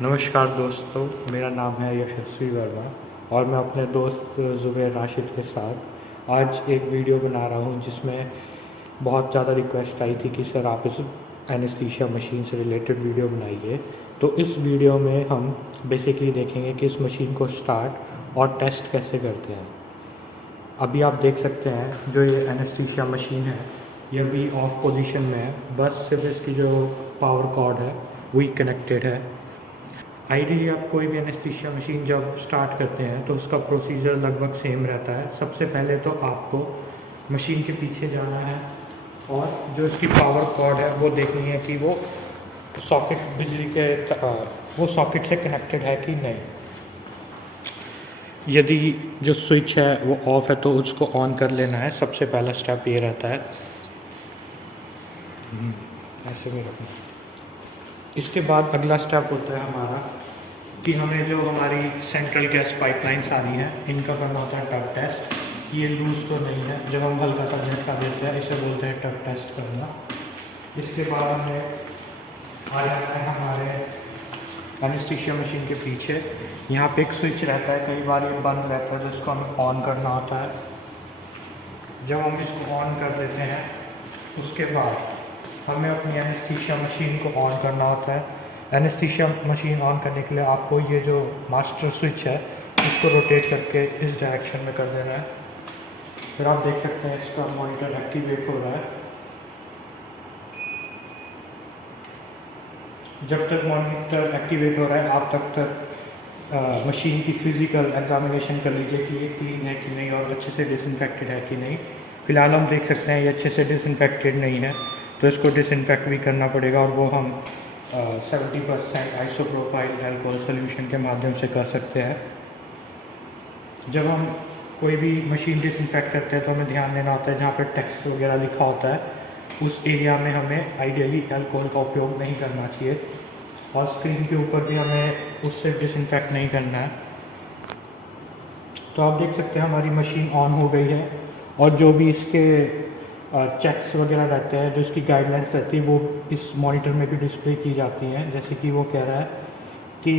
नमस्कार दोस्तों, मेरा नाम है यशस्वी वर्मा और मैं अपने दोस्त ज़ुबैर राशिद के साथ आज एक वीडियो बना रहा हूं जिसमें बहुत ज़्यादा रिक्वेस्ट आई थी कि सर आप इस एनेस्थीसिया मशीन से रिलेटेड वीडियो बनाइए। तो इस वीडियो में हम बेसिकली देखेंगे कि इस मशीन को स्टार्ट और टेस्ट कैसे करते हैं। अभी आप देख सकते हैं जो ये एनेस्थीसिया मशीन है ये अभी ऑफ पोजीशन में है, बस सिर्फ इसकी जो पावर कॉर्ड है वही कनेक्टेड है। आइडियली आप कोई भी एनेस्थीसिया मशीन जब स्टार्ट करते हैं तो उसका प्रोसीजर लगभग सेम रहता है। सबसे पहले तो आपको मशीन के पीछे जाना है और जो इसकी पावर कॉर्ड है वो देखनी है कि वो सॉकेट बिजली के वो सॉकेट से कनेक्टेड है कि नहीं। यदि जो स्विच है वो ऑफ है तो उसको ऑन कर लेना है। सबसे पहला स्टेप ये रहता है। ऐसे में रखना। इसके बाद अगला स्टेप होता है हमारा कि हमें जो हमारी सेंट्रल गैस पाइपलाइंस आ रही हैं इनका करना होता है टग टेस्ट। ये लूज़ तो नहीं है, जब हम हल्का सा झटका देते हैं इसे बोलते हैं टग टेस्ट करना। इसके बाद हमें आ जाता है हमारे एनेस्थीसिया मशीन के पीछे। यहाँ पे एक स्विच रहता है, कई बार ये बंद रहता है जिसको हमें ऑन करना होता है। जब हम इसको ऑन कर देते हैं उसके बाद हमें अपनी एनेस्थीसिया मशीन को ऑन करना होता है। एनेस्थीसिया मशीन ऑन करने के लिए आपको ये जो मास्टर स्विच है इसको रोटेट करके इस डायरेक्शन में कर देना है। फिर आप देख सकते हैं इसका मॉनिटर एक्टिवेट हो रहा है। जब तक मॉनिटर एक्टिवेट हो रहा है आप तब तक मशीन की फ़िज़िकल एग्जामिनेशन कर लीजिए कि ये क्लीन है कि नहीं और अच्छे से डिसइंफेक्टेड है कि नहीं। फ़िलहाल हम देख सकते हैं ये अच्छे से डिसइंफेक्टेड नहीं है, तो इसको डिसइंफेक्ट भी करना पड़ेगा और वो हम 70% आइसोप्रोपाइल अल्कोहल सोल्यूशन के माध्यम से कर सकते हैं। जब हम कोई भी मशीन डिसइंफेक्ट करते हैं तो हमें ध्यान देना होता है जहाँ पर टेक्स्ट वगैरह लिखा होता है उस एरिया में हमें आइडियली अल्कोहल का उपयोग नहीं करना चाहिए और स्क्रीन के ऊपर भी हमें उससे डिसइंफेक्ट नहीं करना है। तो आप देख सकते हैं हमारी मशीन ऑन हो गई है और जो भी इसके चेक्स वगैरह रहते हैं, जो इसकी गाइडलाइंस रहती है वो इस मॉनिटर में भी डिस्प्ले की जाती हैं। जैसे कि वो कह रहा है कि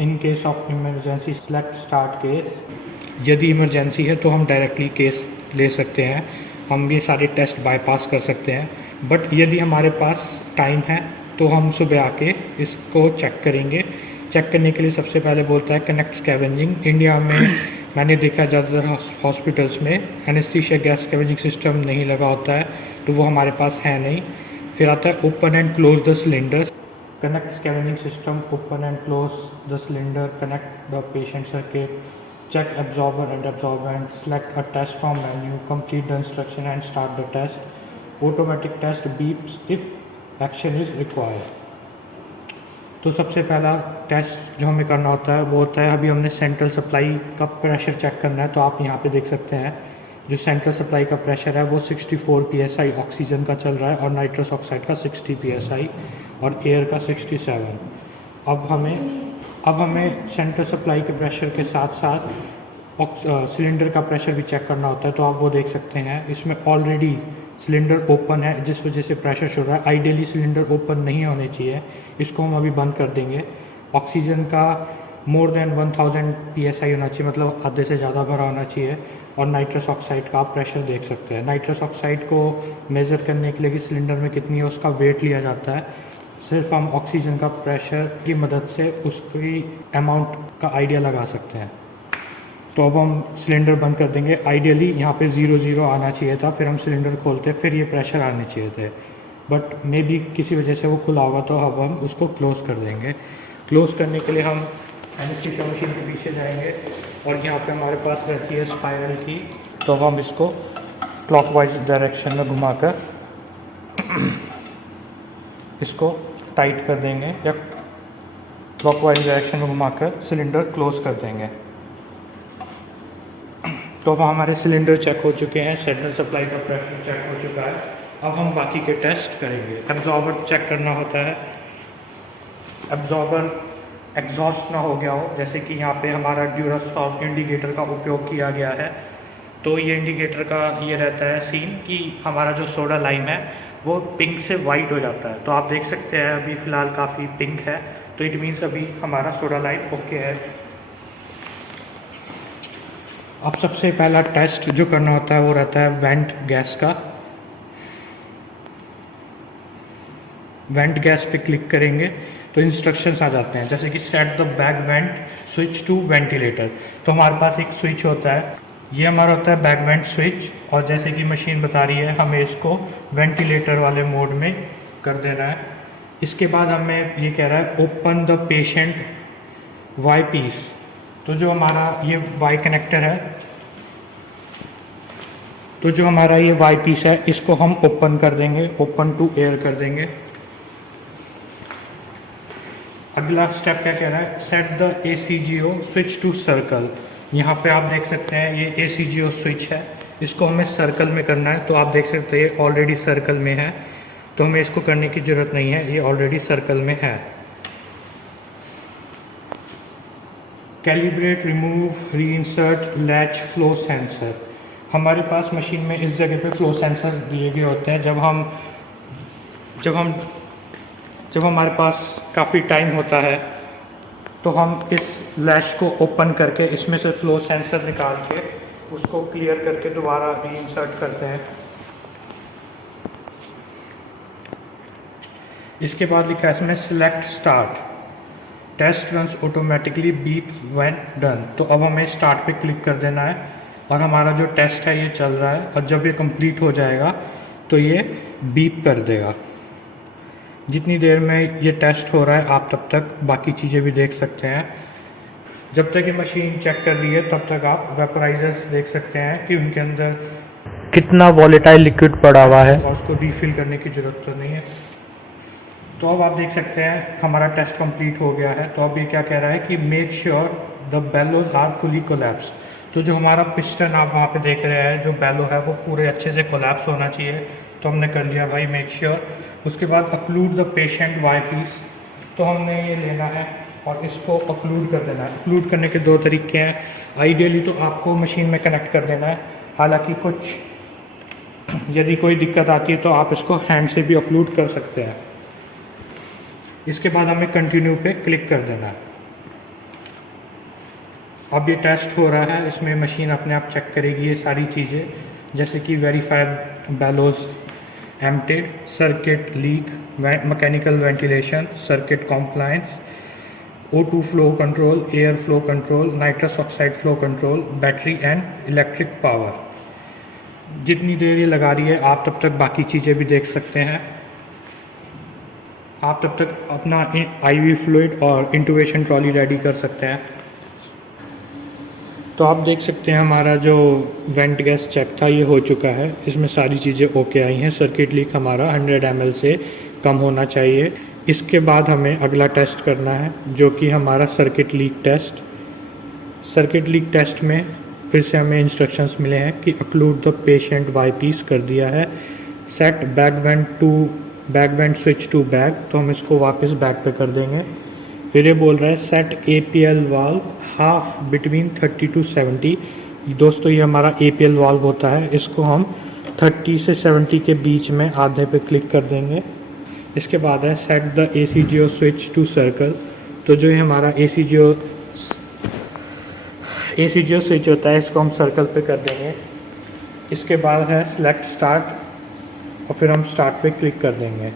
in case of emergency select start case. यदि इमरजेंसी है तो हम डायरेक्टली केस ले सकते हैं, हम ये सारे टेस्ट बाईपास कर सकते हैं। बट यदि हमारे पास टाइम है तो हम सुबह आके इसको चेक करेंगे। चेक करने के लिए सबसे पहले बोलता है कनेक्ट स्कैवेंजिंग। इंडिया में मैंने देखा ज़्यादातर हॉस्पिटल्स में एनेस्थीसिया गैस स्कैवेंजिंग सिस्टम नहीं लगा होता है, तो वो हमारे पास है नहीं। फिर आता है open and close the cylinders. Connect scavenging system, open and close the cylinder, connect the patient circuit, check absorber and absorbent, select a test from menu, complete the instruction and start the test. Automatic test beeps if action is required. तो सबसे पहला test जो हमें करना होता है वो होता है, अभी हमने सेंट्रल सप्लाई का प्रेशर चेक करना है। तो आप यहाँ पे देख सकते हैं जो सेंट्रल सप्लाई का प्रेशर है वो 64 psi ऑक्सीजन का चल रहा है और नाइट्रस ऑक्साइड का 60 psi और एयर का 67। अब हमें सेंट्रल सप्लाई के प्रेशर के साथ साथ सिलेंडर का प्रेशर भी चेक करना होता है। तो आप वो देख सकते हैं इसमें ऑलरेडी सिलेंडर ओपन है जिस वजह से प्रेशर शुरू रहा है। आइडियली सिलेंडर ओपन नहीं होने चाहिए, इसको हम अभी बंद कर देंगे। ऑक्सीजन का मोर देन 1000 psi होना चाहिए, मतलब आधे से ज़्यादा भरा होना चाहिए। और नाइट्रस ऑक्साइड का आप प्रेशर देख सकते हैं। नाइट्रस ऑक्साइड को मेज़र करने के लिए कि सिलेंडर में कितनी है उसका वेट लिया जाता है। सिर्फ हम ऑक्सीजन का प्रेशर की मदद से उसकी अमाउंट का आइडिया लगा सकते हैं। तो अब हम सिलेंडर बंद कर देंगे। आइडियली यहाँ पे 00 आना चाहिए था, फिर हम सिलेंडर खोलते फिर ये प्रेशर आने चाहिए थे, बट मे बी किसी वजह से वो खुला होगा तो अब हम उसको क्लोज़ कर देंगे। क्लोज़ करने के लिए हम एनेस्थीसिया मशीन के पीछे जाएंगे और यहाँ पे हमारे पास रहती है स्पाइरल की। तो अब हम इसको क्लॉकवाइज डायरेक्शन में घुमाकर इसको टाइट कर देंगे या क्लॉकवाइज डायरेक्शन में घुमाकर सिलेंडर क्लोज कर देंगे। तो अब हमारे सिलेंडर चेक हो चुके हैं, सेंट्रल सप्लाई का प्रेशर चेक हो चुका है। अब हम बाकी के टेस्ट करेंगे। एब्जॉर्बर चेक करना होता है, एब्जॉर्बर एग्जॉस्ट ना हो गया हो। जैसे कि यहाँ पे हमारा ड्यूरासॉल इंडिकेटर का उपयोग किया गया है, तो ये इंडिकेटर का ये रहता है सीन कि हमारा जो सोडा लाइम है वो पिंक से वाइट हो जाता है। तो आप देख सकते हैं अभी फ़िलहाल काफ़ी पिंक है, तो इट मीन्स अभी हमारा सोडा लाइन ओके है। अब सबसे पहला टेस्ट जो करना होता है वो रहता है वेंट गैस का। वेंट गैस पे क्लिक करेंगे तो इंस्ट्रक्शंस आ जाते हैं, जैसे कि set the back vent switch to ventilator. तो हमारे पास एक स्विच होता है, ये हमारा होता है बैक वेंट स्विच, और जैसे कि मशीन बता रही है हमें इसको वेंटिलेटर वाले मोड में कर देना है। इसके बाद हमें ये कह रहा है open the patient Y piece. तो जो हमारा ये वाई कनेक्टर है, तो जो हमारा ये वाई पीस है इसको हम ओपन कर देंगे, ओपन टू एयर कर देंगे। अगला स्टेप क्या कह रहा है, set the ACGO switch to circle. यहाँ पे आप देख सकते हैं ये ACGO स्विच है, इसको हमें सर्कल में करना है। तो आप देख सकते हैं ये ऑलरेडी सर्कल में है, तो हमें इसको करने की ज़रूरत नहीं है, ये ऑलरेडी सर्कल में है। Calibrate remove reinsert latch flow sensor. हमारे पास मशीन में इस जगह पे फ्लो सेंसर दिए गए होते हैं। जब हमारे पास काफ़ी टाइम होता है तो हम इस लैश को ओपन करके इसमें से फ्लो सेंसर निकाल के उसको क्लियर करके दोबारा रीइंसर्ट करते हैं। इसके बाद लिखा है इसमें select start, test runs automatically beep when done. तो अब हमें स्टार्ट पे क्लिक कर देना है और हमारा जो टेस्ट है ये चल रहा है, और जब ये कंप्लीट हो जाएगा तो ये बीप कर देगा। जितनी देर में ये टेस्ट हो रहा है आप तब तक बाकी चीज़ें भी देख सकते हैं। जब तक ये मशीन चेक कर रही है तब तक आप वेपराइजर्स देख सकते हैं कि उनके अंदर कितना वॉलेटाइल लिक्विड पड़ा हुआ है, और उसको रिफिल करने की ज़रूरत तो नहीं है। तो अब आप देख सकते हैं हमारा टेस्ट कंप्लीट हो गया है। तो अब ये क्या कह रहा है कि make sure the bellows are fully collapse. तो जो हमारा पिस्टन आप वहाँ पे देख रहे हैं, जो बेलो है वो पूरे अच्छे से कोलैप्स होना चाहिए। तो हमने कर लिया भाई मेक श्योर। उसके बाद अक्लूड द पेशेंट वाई पीस। तो हमने ये लेना है और इसको अक्लूड कर देना है। अक्लूड करने के दो तरीके हैं। आइडियली तो आपको मशीन में कनेक्ट कर देना है, हालांकि यदि कोई दिक्कत आती है तो आप इसको हैंड से भी अक्लूड कर सकते हैं। इसके बाद हमें कंटिन्यू पे क्लिक कर देना है। अब ये टेस्ट हो रहा है, इसमें मशीन अपने आप चेक करेगी ये सारी चीज़ें, जैसे कि verified bellows emptied, circuit leak, mechanical ventilation, circuit compliance, O2 flow control, air flow control, nitrous oxide flow control, battery and electric power. जितनी देर ये लगा रही है आप तब तक बाकी चीज़ें भी देख सकते हैं। आप तब तक अपना IV फ्लूइड और इंटुबेशन ट्रॉली रेडी कर सकते हैं। तो आप देख सकते हैं हमारा जो वेंट गैस चेक था ये हो चुका है, इसमें सारी चीज़ें ओके आई हैं। सर्किट लीक हमारा 100 ml से कम होना चाहिए। इसके बाद हमें अगला टेस्ट करना है जो कि हमारा circuit leak test. Circuit leak test में फिर से हमें इंस्ट्रक्शंस मिले हैं कि occlude the patient Y piece कर दिया है, set back vent switch to back, तो हम इसको वापस बैक पे कर देंगे। फिर ये बोल रहा है set APL valve half between 30 to 70। दोस्तों ये हमारा APL वाल्व होता है, इसको हम 30 से 70 के बीच में आधे पे क्लिक कर देंगे। इसके बाद है set the ACGO switch to circle. तो जो ये हमारा ACGO स्विच होता है इसको हम सर्कल पे कर देंगे। इसके बाद है सिलेक्ट स्टार्ट और फिर हम स्टार्ट पे क्लिक कर देंगे।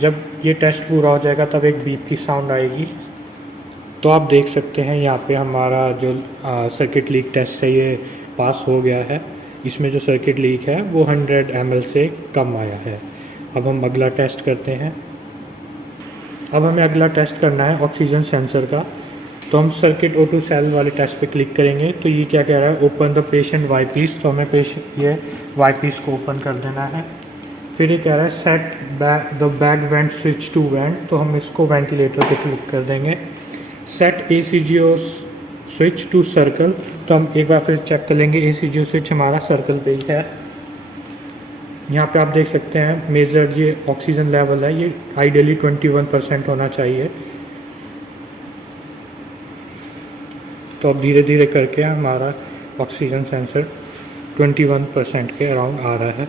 जब ये टेस्ट पूरा हो जाएगा तब एक बीप की साउंड आएगी। तो आप देख सकते हैं यहाँ पे हमारा जो सर्किट लीक टेस्ट है ये पास हो गया है। इसमें जो सर्किट लीक है वो 100 ml से कम आया है। अब हम अगला टेस्ट करते हैं। अब हमें अगला टेस्ट करना है ऑक्सीजन सेंसर का। तो हम सर्किट O2 सेल वाले टेस्ट पे क्लिक करेंगे। तो ये क्या कह रहा है, open the patient Y piece. तो हमें ये वाई पीस को ओपन कर देना है। फिर ये कह रहा है set the back vent switch to vent. तो हम इसको वेंटिलेटर पे क्लिक कर देंगे। Set ACGO switch to circle. तो हम एक बार फिर चेक कर लेंगे, ACGO स्विच हमारा सर्कल पे ही है। यहाँ पे आप देख सकते हैं मेजर ये ऑक्सीजन लेवल है, ये आइडियली 21% होना चाहिए। तो अब धीरे धीरे करके हमारा ऑक्सीजन सेंसर 21% के अराउंड आ रहा है।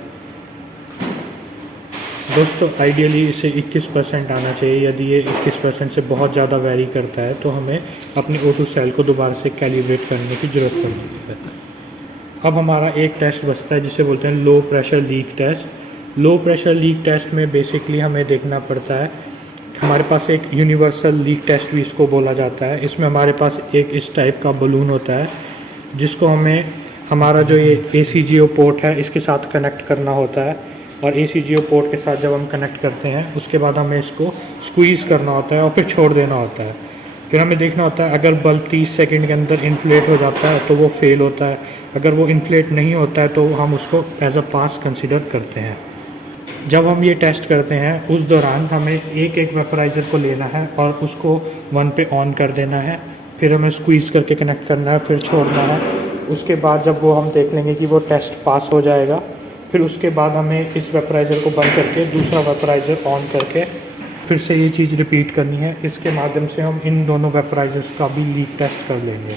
दोस्तों आइडियली इसे 21% आना चाहिए। यदि ये 21% से बहुत ज़्यादा वेरी करता है तो हमें अपनी O2 सेल को दोबारा से कैलिब्रेट करने की ज़रूरत पड़ती है। अब हमारा एक टेस्ट बचता है जिसे बोलते हैं low pressure leak test. Low pressure leak test में बेसिकली हमें देखना पड़ता है, हमारे पास एक यूनिवर्सल लीक टेस्ट भी इसको बोला जाता है। इसमें हमारे पास एक इस टाइप का बलून होता है जिसको हमें हमारा जो ये ACGO पोर्ट है इसके साथ कनेक्ट करना होता है, और ACGO पोर्ट के साथ जब हम कनेक्ट करते हैं उसके बाद हमें इसको स्क्वीज़ करना होता है और फिर छोड़ देना होता है। फिर हमें देखना होता है अगर बल्ब 30 सेकंड के अंदर इन्फ्लेट हो जाता है तो वो फेल होता है, अगर वो इन्फ्लेट नहीं होता है तो हम उसको एज अ पास कंसिडर करते हैं। जब हम ये टेस्ट करते हैं उस दौरान हमें एक एक वेपराइज़र को लेना है और उसको 1 पे ऑन कर देना है, फिर हमें स्क्वीज़ करके कनेक्ट करना है, फिर छोड़ना है। उसके बाद जब वो हम देख लेंगे कि वो टेस्ट पास हो जाएगा, फिर उसके बाद हमें इस वेपराइज़र को बंद करके दूसरा वेपराइज़र ऑन करके फिर से ये चीज़ रिपीट करनी है। इसके माध्यम से हम इन दोनों वेपराइज़र्स का भी लीक टेस्ट कर लेंगे।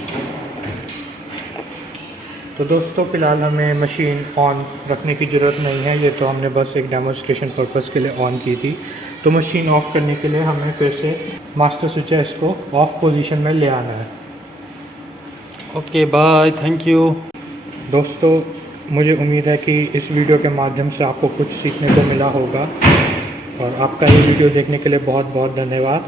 तो दोस्तों फ़िलहाल हमें मशीन ऑन रखने की ज़रूरत नहीं है, ये तो हमने बस एक डेमोन्स्ट्रेशन पर्पज़ के लिए ऑन की थी। तो मशीन ऑफ़ करने के लिए हमें फिर से मास्टर स्विच है इसको ऑफ़ पोजीशन में ले आना है। Okay bye, thank you. दोस्तों मुझे उम्मीद है कि इस वीडियो के माध्यम से आपको कुछ सीखने को मिला होगा, और आपका ये वीडियो देखने के लिए बहुत बहुत धन्यवाद।